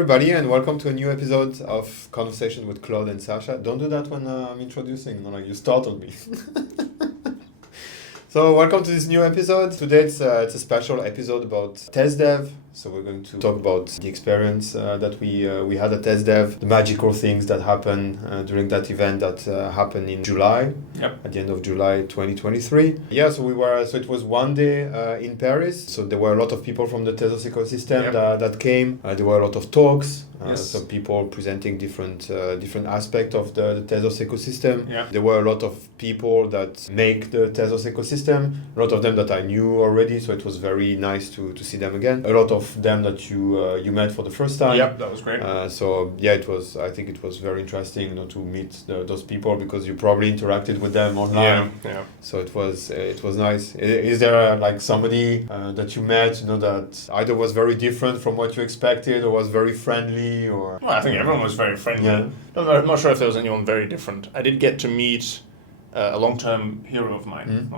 everybody, and welcome to a new episode of Conversation with Claude and Sasha. Don't do that when I'm introducing, like you startled me. So welcome to this new episode. Today it's a special episode about TezDev. So we're going to talk about the experience that we had at TezDev, the magical things that happened during that event that happened in July, at the end of July 2023. Yeah, so it was one day in Paris. So there were a lot of people from the Tezos ecosystem that came. There were a lot of talks. Some people presenting different aspects of the Tezos ecosystem. There were a lot of people that make the Tezos ecosystem. A lot of them that I knew already, so it was very nice to see them again. A lot of them that you met for the first time. Yep, that was great. I think it was very interesting, to meet those people because you probably interacted with them online. Yeah. So it was nice. Is there like somebody that you met, that either was very different from what you expected or was very friendly? Well, I think everyone was very friendly. Yeah. I'm not sure if there was anyone very different. I did get to meet a long-term hero of mine.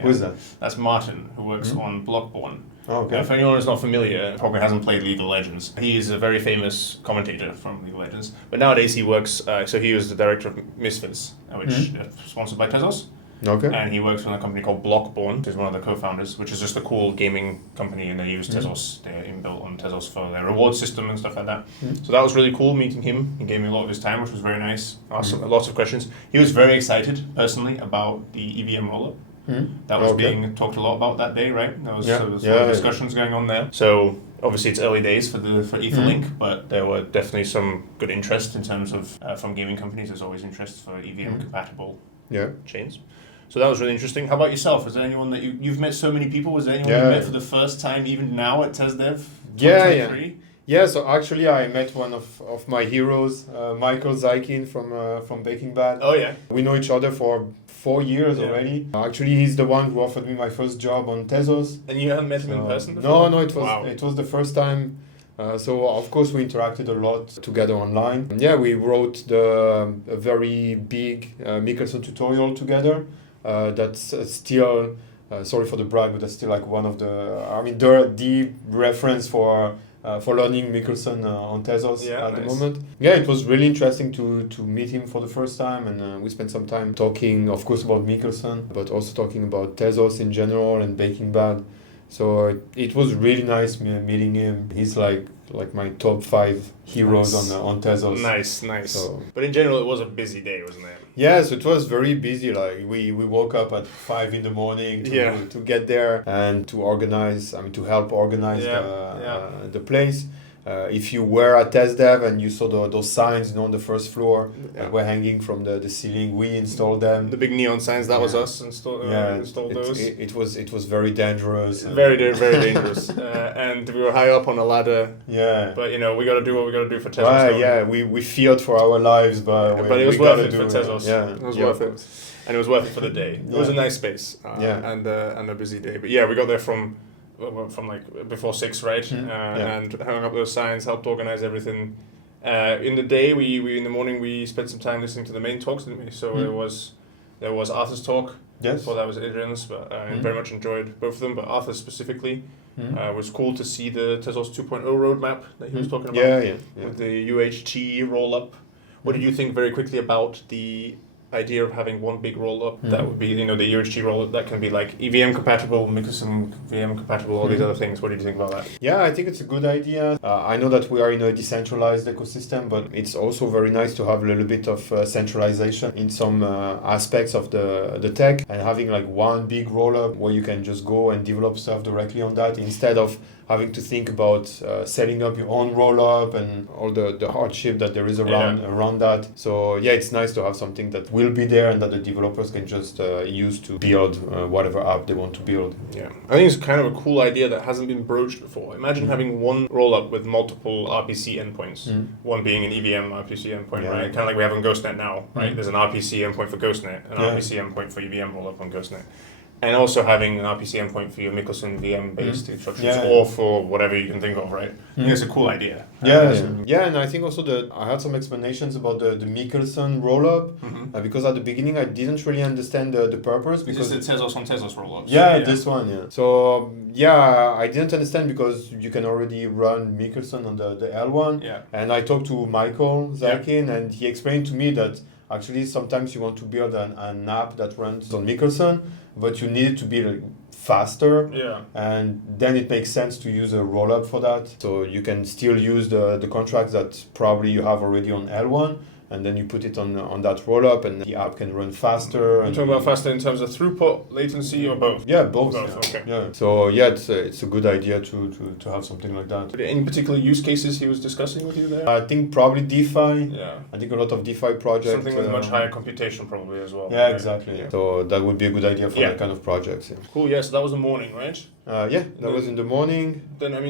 Who is that? That's Martin, who works on Blockborne. Oh, okay. For anyone who's not familiar, probably hasn't played League of Legends. He is a very famous commentator from League of Legends. But nowadays he works, so he was the director of Misfits, which is sponsored by Tezos. Okay. And he works for a company called Blockborne, which is one of the co-founders, which is just a cool gaming company, and they use Tezos. They're inbuilt on Tezos for their reward system and stuff like that. So that was really cool meeting him. He gave me a lot of his time, which was very nice. Asked him lots of questions. He was very excited, personally, about the EVM rollup. That was being talked a lot about that day, right? There was discussions going on there. So obviously it's early days for Etherlink, but there were definitely some good interest in terms of from gaming companies. There's always interest for EVM compatible chains. So that was really interesting. How about yourself? Was there anyone that you've met so many people? Was there anyone you met for the first time, even now at TezDev? Yeah, so actually I met one of my heroes, Michael Zykin from Baking Bad. Oh yeah. We know each other for 4 years already. Actually, he's the one who offered me my first job on Tezos. And you haven't met him in person before? No, it was the first time. So of course we interacted a lot together online. Yeah, we wrote a very big Michelson tutorial together. That's still, sorry for the brag, but that's still like one of the reference for learning Michelson on Tezos at the moment. Yeah, it was really interesting to meet him for the first time, and we spent some time talking, of course, about Michelson, but also talking about Tezos in general and Baking Bad. So it was really nice meeting him. He's like my top 5 heroes on Tezos. Nice. So, but in general, it was a busy day, wasn't it? Yeah, so it was very busy. Like we woke up at 5 in the morning to get there and to help organize the place. If you were at TezDev and you saw those signs on the first floor that were hanging from the ceiling, we installed them. The big neon signs, that was us installed those. It was very dangerous. Very dangerous. And we were high up on a ladder. Yeah. But we got to do what we got to do for Tezos. We feared for our lives, but it was worth it for Tezos. Yeah. It was worth it. And it was worth it for the day. It was a nice space. And a busy day. But we got there from like before 6, right? And hung up those signs, helped organize everything. In the day, in the morning we spent some time listening to the main talks, didn't we? So there was Arthur's talk. Yes. Before that was Adrian's, but I very much enjoyed both of them. But Arthur specifically was cool to see the Tezos 2.0 roadmap that he was talking about. With the UHT roll up. What did you think very quickly about the idea of having one big roll-up that would be, the UHT roll-up that can be like EVM compatible, Michelson VM compatible, all these other things. What do you think about that? Yeah, I think it's a good idea. I know that we are in a decentralized ecosystem, but it's also very nice to have a little bit of centralization in some aspects of the tech, and having like one big roll-up where you can just go and develop stuff directly on that instead of having to think about setting up your own roll-up and all the hardship that there is around that. So it's nice to have something that will be there and that the developers can just use to build whatever app they want to build. Yeah, I think it's kind of a cool idea that hasn't been broached before. Imagine having one roll-up with multiple RPC endpoints, one being an EVM RPC endpoint, right? Kind of like we have on GhostNet now, right? There's an RPC endpoint for GhostNet, an RPC endpoint for EVM roll-up on GhostNet. And also having an RPC endpoint for your Mikkelsen VM-based instructions, Yeah. or for whatever you can think of, right? I think it's a cool idea. Yeah, and I think also that I had some explanations about the Mikkelsen rollup, because at the beginning I didn't really understand the purpose. Because it's the Tezos on Tezos rollups. Yeah, this one, yeah. So, I didn't understand because you can already run Mikkelsen on the L1. Yeah. And I talked to Michael Zarkin, and he explained to me that actually sometimes you want to build an app that runs on Mikkelsen, but you need it to be faster. Yeah. And then it makes sense to use a rollup for that. So you can still use the contracts that probably you have already on L1, and then you put it on that rollup, and the app can run faster. You're talking about faster in terms of throughput, latency, or both? Yeah, both. Okay. Yeah. So it's a good idea to have something like that. Any particular use cases he was discussing with you there? I think probably DeFi. Yeah. I think a lot of DeFi projects. Something with much higher computation probably as well. Yeah, exactly. Yeah. So that would be a good idea for that kind of projects. Yeah. Cool. Yeah. So that was the morning, right? That was in the morning. Then I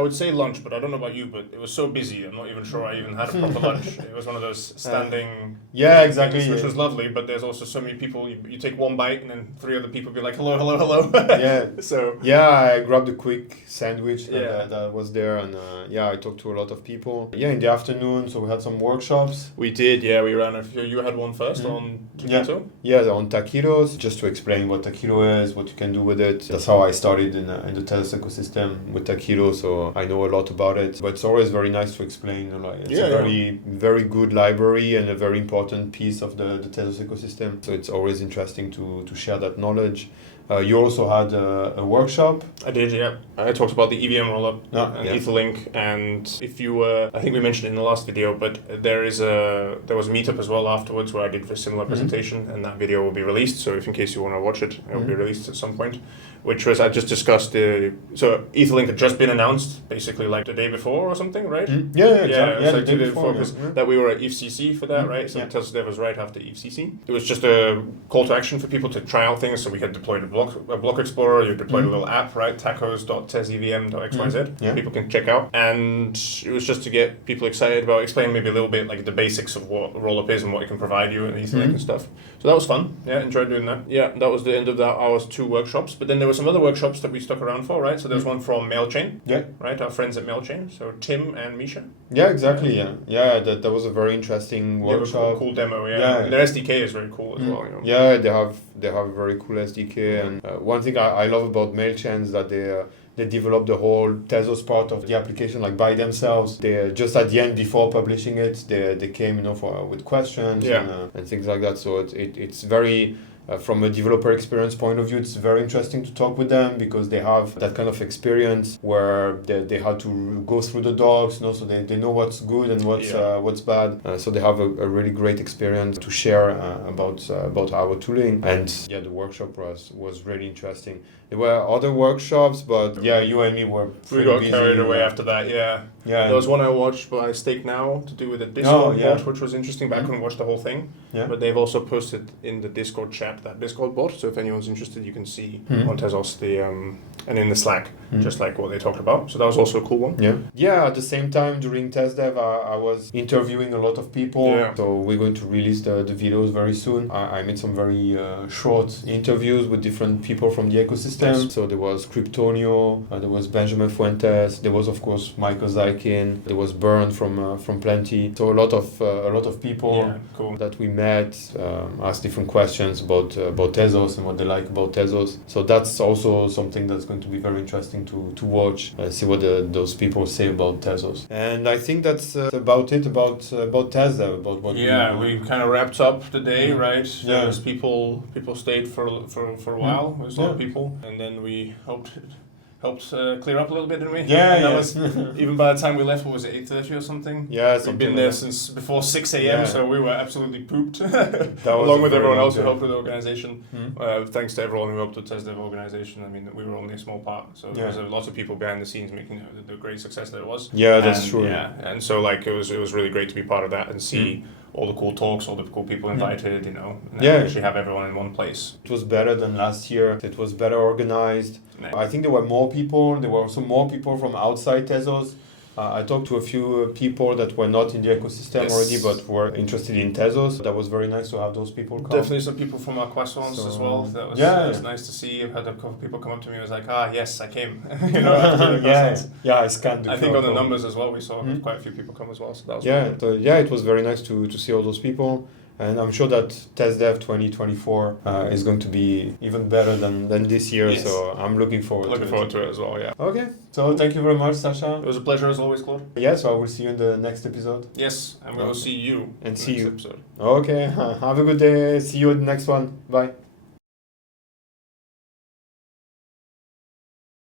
would say lunch, but I don't know about you, but it was so busy. I'm not even sure I even had a proper lunch. It was one of those standing. Exactly. Things, which was lovely, but there's also so many people. You take one bite, and then 3 other people be like, "Hello, hello, hello." Yeah. So. Yeah, I grabbed a quick sandwich that was there, and I talked to a lot of people. Yeah, in the afternoon, so we had some workshops. We did. Yeah, we ran a few. You had one first on Taquito. Yeah, on taquitos, just to explain what taquito is, what you can do with it. That's how I started in the Tezos ecosystem with taquito, so I know a lot about it. But it's always very nice to explain. It's a very good library and a very important piece of the Tezos ecosystem. So it's always interesting to share that knowledge. You also had a workshop. I did, yeah. I talked about the EVM rollup and Etherlink, and if you I think we mentioned it in the last video, but there was a meetup as well afterwards where I did a similar presentation, and that video will be released. So if in case you want to watch it, it will be released at some point. Which was I just discussed. So Etherlink had just been announced, basically like the day before or something, right? Exactly. Yeah, the day before, because that we were at EFCC for that, right? So TezDev was right after EFCC. It was just a call to action for people to try out things. So we had deployed a block explorer. You deployed a little app, right? tacos.tezevm.xyz. People can check out, and it was just to get people excited about explaining maybe a little bit like the basics of what a rollup is and what it can provide you and Etherlink and stuff. So that was fun. Yeah, enjoyed doing that. Yeah, that was the end of our 2 workshops. But then there were some other workshops that we stuck around for, right? So there's one from MailChain. Yeah. Right, our friends at MailChain. So Tim and Misha. Yeah, exactly. Yeah. That was a very interesting workshop. Cool demo. Yeah. And their SDK is very cool as well. Yeah, they have a very cool SDK, and one thing I love about MailChain is that they developed the whole Tezos part of the application like by themselves. They just at the end before publishing it, they came with questions and things like that. So it's very from a developer experience point of view, it's very interesting to talk with them because they have that kind of experience where they had to go through the docs, so they know what's good and what's bad. So they have a really great experience to share about our tooling. And the workshop was really interesting. There were other workshops, but you and me were we got busy. carried away after that. Yeah. There was one I watched by Stake Now to do with a Discord bot, which was interesting, but I couldn't watch the whole thing. Yeah. But they've also posted in the Discord chat that Discord bot, so if anyone's interested, you can see on Tezos and in the Slack, just like what they talked about. So that was also a cool one. Yeah, at the same time, during TezDev, I was interviewing a lot of people. Yeah. So we're going to release the videos very soon. I made some very short interviews with different people from the ecosystem. Yes. So there was Kryptonio, there was Benjamin Fuentes, there was of course Michael Zaikin, there was Bern from Plenty. So a lot of people that we met asked different questions about Tezos and what they like about Tezos. So that's also something that's going to be very interesting to watch, see what those people say about Tezos. And I think that's about it about TezDev, about what we kind of wrapped up the day, right? Yeah. As people stayed for a while. There's a lot of people. And then we helped clear up a little bit, didn't we? Yeah, and that was, even by the time we left, what was it, 8:30 or something? Yeah, we've been there since before 6 a.m, so we were absolutely pooped, along with everyone else who helped with the organization. Thanks to everyone who helped with TezDev organization. I mean, we were only a small part, so there was lots of people behind the scenes making the great success that it was. Yeah, that's true. Yeah, and so like it was really great to be part of that and see all the cool talks, all the cool people invited, and actually have everyone in one place. It was better than last year. It was better organized. I think there were more people. There were also more people from outside Tezos. I talked to a few people that were not in the ecosystem Yes. already, but were interested in Tezos. That was very nice to have those people come. Definitely some people from our croissants So, as well. That was, yeah, that was yeah. nice to see. I've had a couple of people come up to me and was like, yes, I came. After the Yeah, croissants. yeah, I scanned the I think QR on the code. numbers as well, we saw Mhm. quite a few people come as well. So that was Yeah, really good. so, yeah, it was very nice to see all those people. And I'm sure that TezDev 2024 is going to be even better than this year. Yes. So I'm looking forward Looking to forward to it as well, yeah. Okay, so thank you very much, Sasha. It was a pleasure as always, Claude. Yeah, so I will see you in the next episode. Yes, and we will Okay. see you And in see the you. next episode. Okay, have a good day. See you in the next one. Bye.